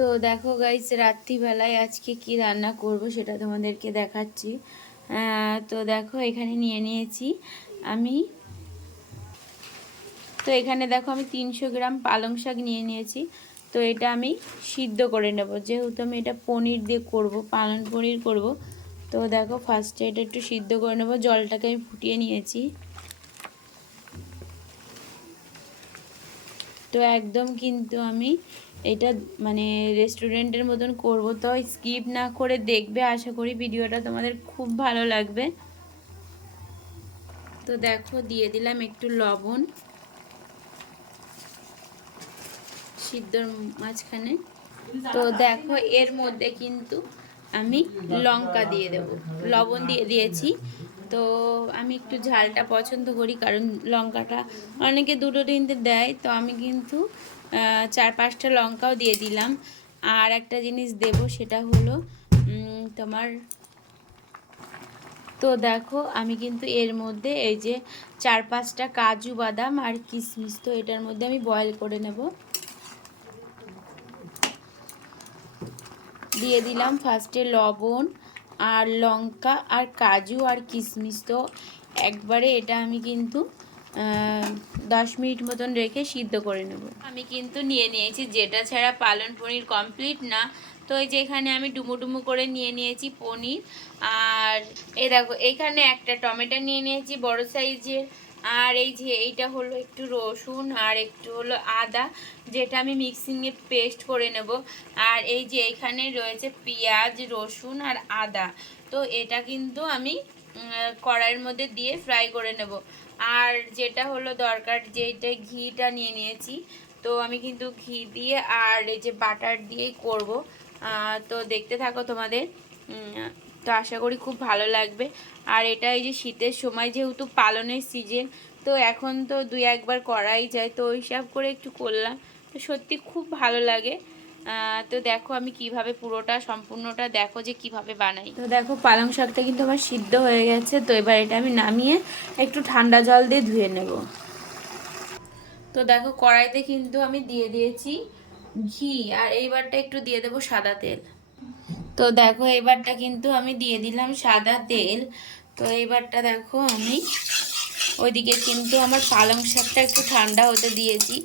তো দেখো গাইস রাত্রিবেলায় আজকে কি রান্না করব সেটা তোমাদেরকে দেখাচ্ছি। তো দেখো এখানে নিয়ে নিয়েছি আমি। তো এখানে দেখো আমি তিনশো গ্রাম পালং শাক নিয়ে নিয়েছি। তো এটা আমি সিদ্ধ করে নেব। যেহেতু আমি এটা পনির দিয়ে করব পালন পনির করব, তো দেখো ফার্স্টে এটা একটু সিদ্ধ করে নেব। জলটাকে আমি ফুটিয়ে নিয়েছি। তো একদম কিন্তু আমি এটা মানে রেস্টুরেন্টের মতন করব, তো স্কিপ না করে দেখবে। আশা করি ভিডিওটা তোমাদের খুব ভালো লাগবে। তো দেখো, দিয়ে দিলাম একটু লবণ। সিদ্ধর মাঝখানে। তো দেখো, এর মধ্যে কিন্তু আমি লঙ্কা দিয়ে দেব। লবণ দিয়ে দিয়েছি। তো আমি একটু ঝালটা পছন্দ করি, কারণ লঙ্কাটা অনেকে দুটো তিনটে দেয়, তো আমি কিন্তু চার পাঁচটা লঙ্কাও দিয়ে দিলাম। আর একটা জিনিস দেব, সেটা হলো তোমার, তো দেখো, আমি কিন্তু এর মধ্যে এই যে চার পাঁচটা কাজু বাদাম আর কিশমিশ, তো এটার মধ্যে আমি বয়েল করে নেব। দিয়ে দিলাম ফার্স্টে লবণ আর লঙ্কা আর কাজু আর কিশমিশ, তো একবারে এটা আমি কিন্তু দশ মিনিট মতন রেখে সিদ্ধ করে নেব। আমি কিন্তু নিয়ে নিয়েছি, যেটা ছাড়া পালন পনির কমপ্লিট না। তো এই যে এখানে আমি ডুমো ডুমো করে নিয়ে নিয়েছি পনির। আর এই দেখো, এখানে একটা টমেটো নিয়ে নিয়েছি বড় সাইজের। আর এই যে এইটা হলো একটু রসুন আর একটু হলো আদা, যেটা আমি মিক্সিংয়ে পেস্ট করে নেব। আর এই যে এখানে রয়েছে পেঁয়াজ, রসুন আর আদা। তো এটা কিন্তু আমি কড়াইয়ের মধ্যে দিয়ে ফ্রাই করে নেব। আর যেটা হলো দরকার, যেটা ঘিটা নিয়ে নিয়েছি, তো আমি কিন্তু ঘি দিয়ে আর এই যে বাটার দিয়েই করব। তো দেখতে থাকো তোমাদের। তো আশা করি খুব ভালো লাগবে। আর এটা এই যে শীতের সময় যেহেতু পালনের সিজন তো এখন তো দুই একবার করাই যায়, তো ওই হিসাব করে একটু করলাম। তো সত্যি খুব ভালো লাগে। তো দেখো আমি কীভাবে পুরোটা, সম্পূর্ণটা দেখো যে কীভাবে বানাই। তো দেখো পালং শাকটা কিন্তু আমার সিদ্ধ হয়ে গেছে, তো এবার এটা আমি নামিয়ে একটু ঠান্ডা জল দিয়ে ধুয়ে নেব। তো দেখো কড়াইতে কিন্তু আমি দিয়ে দিয়েছি ঘি, আর এইবারটা একটু দিয়ে দেবো সাদা তেল। তো দেখো এবারটা কিন্তু আমি দিয়ে দিলাম সাদা তেল। তো এবারটা দেখো আমি ওইদিকে কিন্তু আমার পালং শাকটা একটু ঠান্ডা হতে দিয়েছি।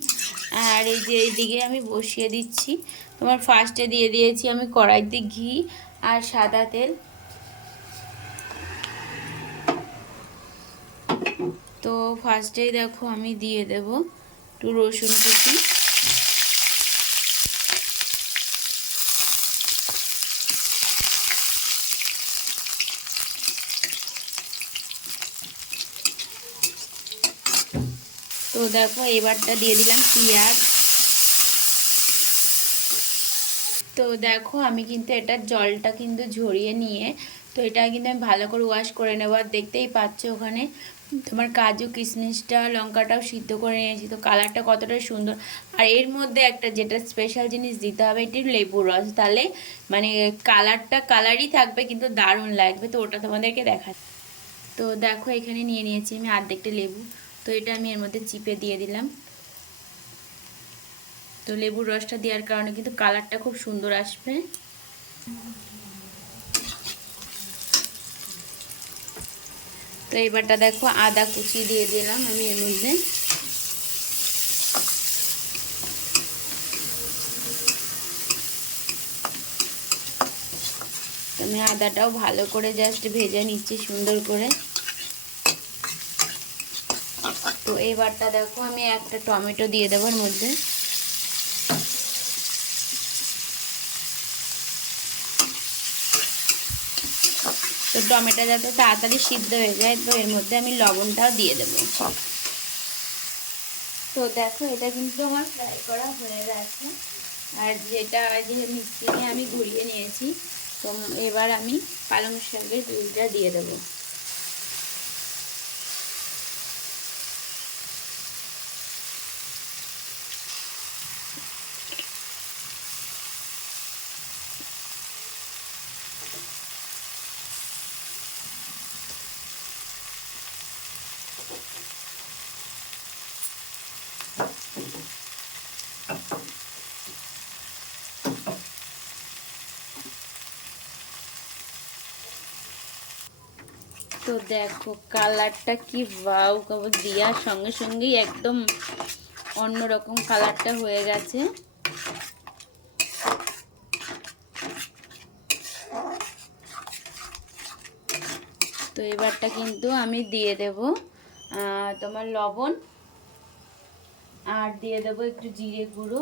আর এই যে এইদিকে আমি বসিয়ে দিচ্ছি। তোমার ফার্স্টে দিয়ে দিয়েছি আমি কড়াইতে ঘি আর সাদা তেল। তো ফার্স্টেই দেখো আমি দিয়ে দেব একটু রসুন কুচি। তো দেখো, এবারটা দিয়ে দিলাম পেঁয়াজ। তো দেখো, আমি কিন্তু এটার জলটা কিন্তু ঝরিয়ে নিয়ে, তো এটা কিন্তু আমি ভালো করে ওয়াশ করে নেব। আর দেখতেই পাচ্ছ ওখানে তোমার কাজু কিশমিশটা লঙ্কাটাও সিদ্ধ করে নিয়েছি। তো কালারটা কতটা সুন্দর। আর এর মধ্যে একটা যেটা স্পেশাল জিনিস দিতে হবে, এটি লেবুর রস। তাহলে মানে কালারটা কালারই থাকবে, কিন্তু দারুণ লাগবে। তো ওটা তোমাদেরকে দেখা তো দেখো, এখানে নিয়ে নিয়েছি আমি আর্ধেকটা লেবু। তো এটা আমি এর মধ্যে চিপে দিয়ে দিলাম। তো লেবুর রসটা দেওয়ার কারণে কিন্তু কালারটা খুব সুন্দর আসবে। তো এবারটা দেখো আদা কুচি দিয়ে দিলাম আমি এর মধ্যে। আমি আদাটাও ভালো করে জাস্ট ভেজে নিচ্ছি সুন্দর করে। তো এবারটা দেখো, আমি একটা টমেটো দিয়ে দেবো এর মধ্যে। তো টমেটো যাতে তাড়াতাড়ি সিদ্ধ হয়ে যায়, তো এর মধ্যে আমি লবণটাও দিয়ে দেবো। তো দেখো, এটা কিন্তু আমার ফ্রাই করা হয়ে গেছে। আর যেটা যে মিক্সিংয়ে আমি ঘুরিয়ে নিয়েছি, তো এবার আমি পালং শাকের দুধটা দিয়ে দেবো। দেখো, কালারটা কি বাউ কাপড় দেওয়ার সঙ্গে সঙ্গেই একদম অন্যরকম কালারটা হয়ে গেছে। তো এবারটা কিন্তু আমি দিয়ে দেব তোমার লবণ, আর দিয়ে দেবো একটু জিরে গুঁড়ো।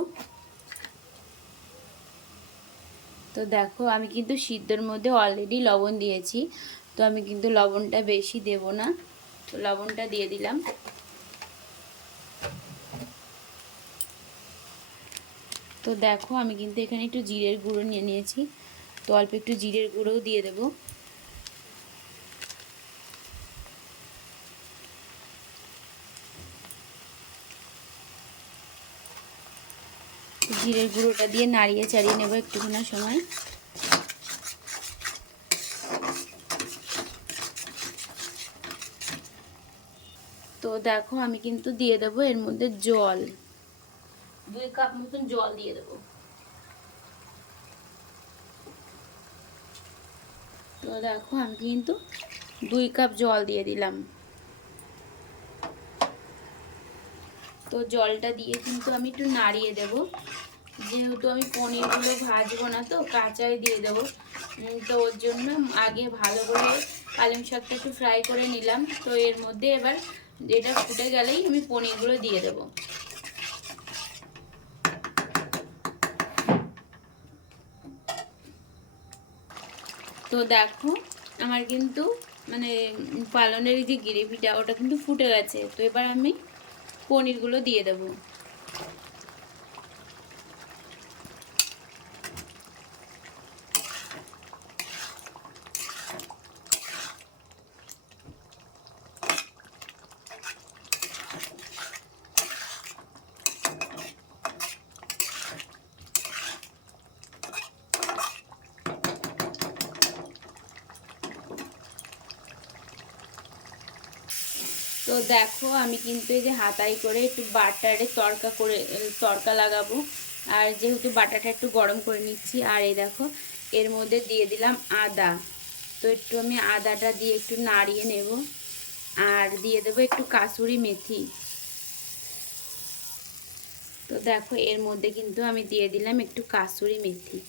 তো দেখো, আমি কিন্তু সিদ্ধর মধ্যে অলরেডি লবণ দিয়েছি। তো আমি কিন্তু লবণটা বেশি দেব না। তো লবণটা দিয়ে দিলাম। তো দেখো আমি কিন্তু এখানে একটু জিরের গুঁড়ো নিয়ে নিয়েছি। তো অল্প একটু জিরের গুঁড়োও দিয়ে দেবো। জিরের গুঁড়োটা দিয়ে নাড়িয়ে চাড়িয়ে নেব একটুখানি সময়। দেখো, আমি কিন্তু দিয়ে দেবো এর মধ্যে জল। দুই কাপ মতন জল দিয়ে দেবো। তো দেখো, আমি কিন্তু দুই কাপ জল দিয়ে দিলাম। তো জলটা দিয়ে কিন্তু আমি একটু নাড়িয়ে দেব। যেহেতু আমি পনিরগুলো ভাজবো না তো, কাঁচাই দিয়ে দেবো। তো ওর জন্য আগে ভালো করে পালং শাকটা একটু ফ্রাই করে নিলাম। তো এর মধ্যে এবার এটা ফুটে গেলেই আমি পনিরগুলো দিয়ে দেব। তো দেখো, আমার কিন্তু মানে পালনের যে গ্রেভিটা ওটা কিন্তু ফুটে গেছে। তো এবার আমি পনিরগুলো দিয়ে দেবো। দেখো, আমি কিন্তু এই যে হাতাই করে একটু বাটারে তড়কা করে তড়কা লাগাবো। আর যেহেতু বাটাটা একটু গরম করে নিচ্ছি, আর এই দেখো, এর মধ্যে দিয়ে দিলাম আদা। তো একটু আমি আদাটা দিয়ে একটু নাড়িয়ে নেব। আর দিয়ে দেবো একটু কাসুরি মেথি। তো দেখো, এর মধ্যে কিন্তু আমি দিয়ে দিলাম একটু কাসুরি মেথি।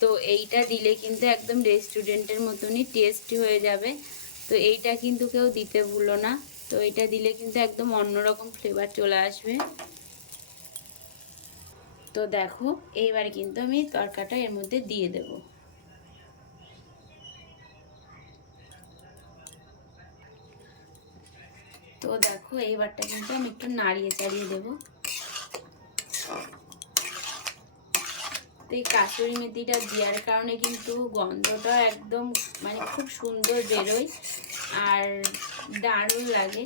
তো এইটা দিলে কিন্তু একদম রেস্টুরেন্টের মতনই টেস্টি হয়ে যাবে। তো এইটা কিন্তু কেউ দিতে ভুলো না। তো এটা দিলে কিন্তু একদম অন্যরকম ফ্লেভার চলে আসবে। তো দেখো, এইবার কিন্তু আমি তরকাটা এর মধ্যে দিয়ে দেব। তো দেখো, এইবারটা কিন্তু আমি একটু নাড়িয়ে চাড়িয়ে দেবো। তো এই কাসুরি মেথিটা দেওয়ার কারণে কিন্তু গন্ধটা একদম মানে খুব সুন্দর বেরোয়। আর দারুণ লাগে।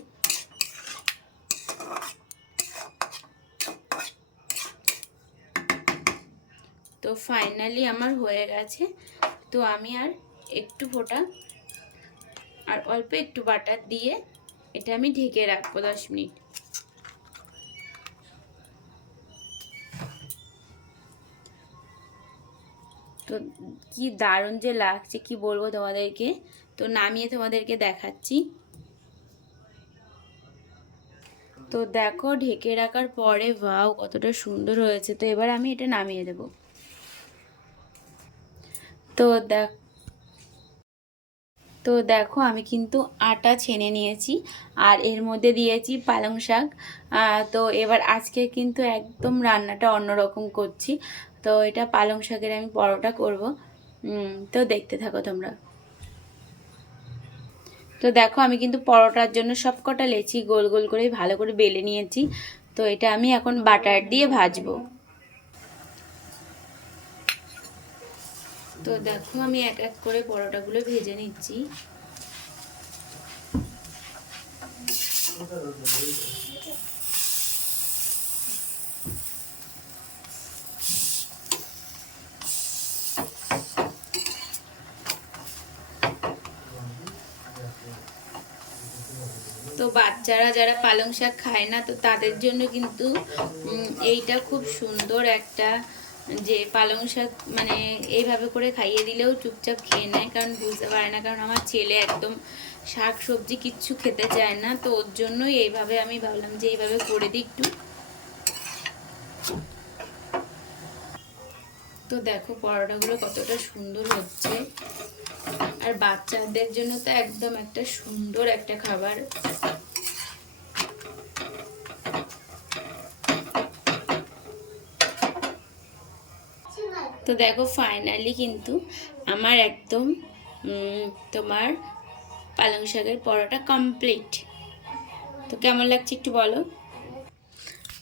তো ফাইনালি আমার হয়ে গেছে। তো আমি আর একটু ফোটা আর অল্প একটু বাটার দিয়ে এটা আমি ঢেকে রাখব দশ মিনিট। তো কি দারুণ যে লাগছে, কি বলব তোমাদেরকে? তো নামিয়ে তোমাদেরকে দেখাচ্ছি। তো দেখো, ঢেকে রাখার পরে ভাও কতটা সুন্দর হয়েছে। তো এবার আমি এটা নামিয়ে দেব। তো দেখ, তো দেখো, আমি কিন্তু আটা ছেনে নিয়েছি আর এর মধ্যে দিয়েছি পালং শাক। তো এবার আজকে কিন্তু একদম রান্নাটা অন্যরকম করছি। তো এটা পালং শাকের আমি পরোটা করব। তো দেখতে থাকো তোমরা। তো দেখো, আমি কিন্তু পরোটার জন্য সব কটা লেচি গোল গোল করে ভালো করে বেলে নিয়েছি। তো এটা আমি এখন বাটার দিয়ে ভাজবো। তো দেখো, আমি এক এক করে পরোটাগুলো ভেজে নিচ্ছি তো বাচ্চারা যারা পালং শাক খায় না, তো তাদের জন্য কিন্তু এইটা খুব সুন্দর একটা, যে পালং শাক মানে এইভাবে করে খাইয়ে দিলেও চুপচাপ খেয়ে নেয়, কারণ বুঝতে পারে না, কারণ আমার ছেলে একদম শাক সবজি কিচ্ছু খেতে চায় না, তো ওর জন্যই এইভাবে আমি ভাবলাম যে এইভাবে করে দিই একটু। তো দেখো পরোটাগুলো কতটা সুন্দর হচ্ছে। আর বাচ্চাদের জন্য তো একদম একটা সুন্দর একটা খাবার। তো দেখো ফাইনালি কিন্তু আমার একদম তোমার পালং শাকের পরোটা কমপ্লিট তো কেমন লাগছে একটু বলো?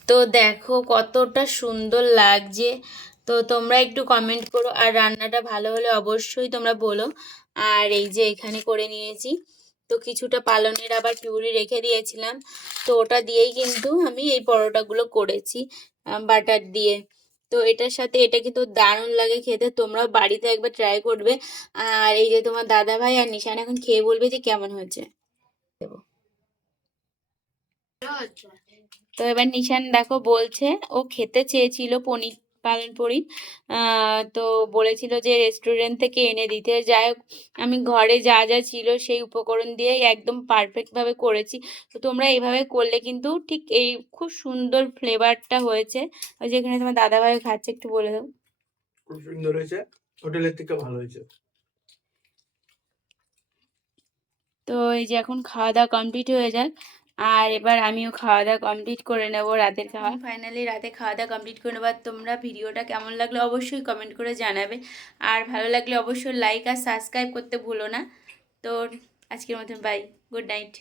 তো দেখো কতটা সুন্দর লাগছে। তো তোমরা একটু কমেন্ট করো আর রান্নাটা ভালো হলে অবশ্যই তোমরা বলো। আর এই যে এখানে করে নিয়েছি। তো কিছুটা পালনের আবার পিউরি রেখে দিয়েছিলাম। তো ওটা দিয়েই কিন্তু আমি এই পরোটাগুলো করেছি বাটার দিয়ে। তো এটার সাথে এটা কিন্তু দারুণ লাগে খেতে, তোমরাও বাড়িতে একবার ট্রাই করবে। আর এই যে তোমার দাদা ভাই আর নিশান এখন খেয়ে বলবে যে কেমন হয়েছে। দেবো। তো এবার নিশান দেখো বলছে, ও খেতে চেয়েছিল পনির পালন পনির আহ, তো বলেছিল যে রেস্টুরেন্ট থেকে এনে দিতে। যাই হোক আমি ঘরে যা যা ছিল সেই উপকরণ দিয়েই একদম পারফেক্টভাবে করেছি। তো তোমরা এইভাবে করলে কিন্তু ঠিক এই খুব সুন্দর ফ্লেভারটা হয়েছে। ওই যে এখানে তোমার দাদা ভাই খাচ্ছে একটু বলে দাও। খুব সুন্দর হয়েছে। হোটেলের থেকে ভালো হয়েছে। তো এই যে এখন খাওয়া দাওয়া কমপ্লিট হয়ে যাক। আর এবার আমিও খাওয়া দাওয়া কমপ্লিট করে নেব রাতের খাওয়া। ফাইনালি রাতে খাওয়া দাওয়া কমপ্লিট করে নেব। আর তোমরা ভিডিওটা কেমন লাগল অবশ্যই কমেন্ট করে জানাবে। আর ভালো লাগলে অবশ্যই লাইক আর সাবস্ক্রাইব করতে ভুলো না। তো আজকের মতন বাই গুড নাইট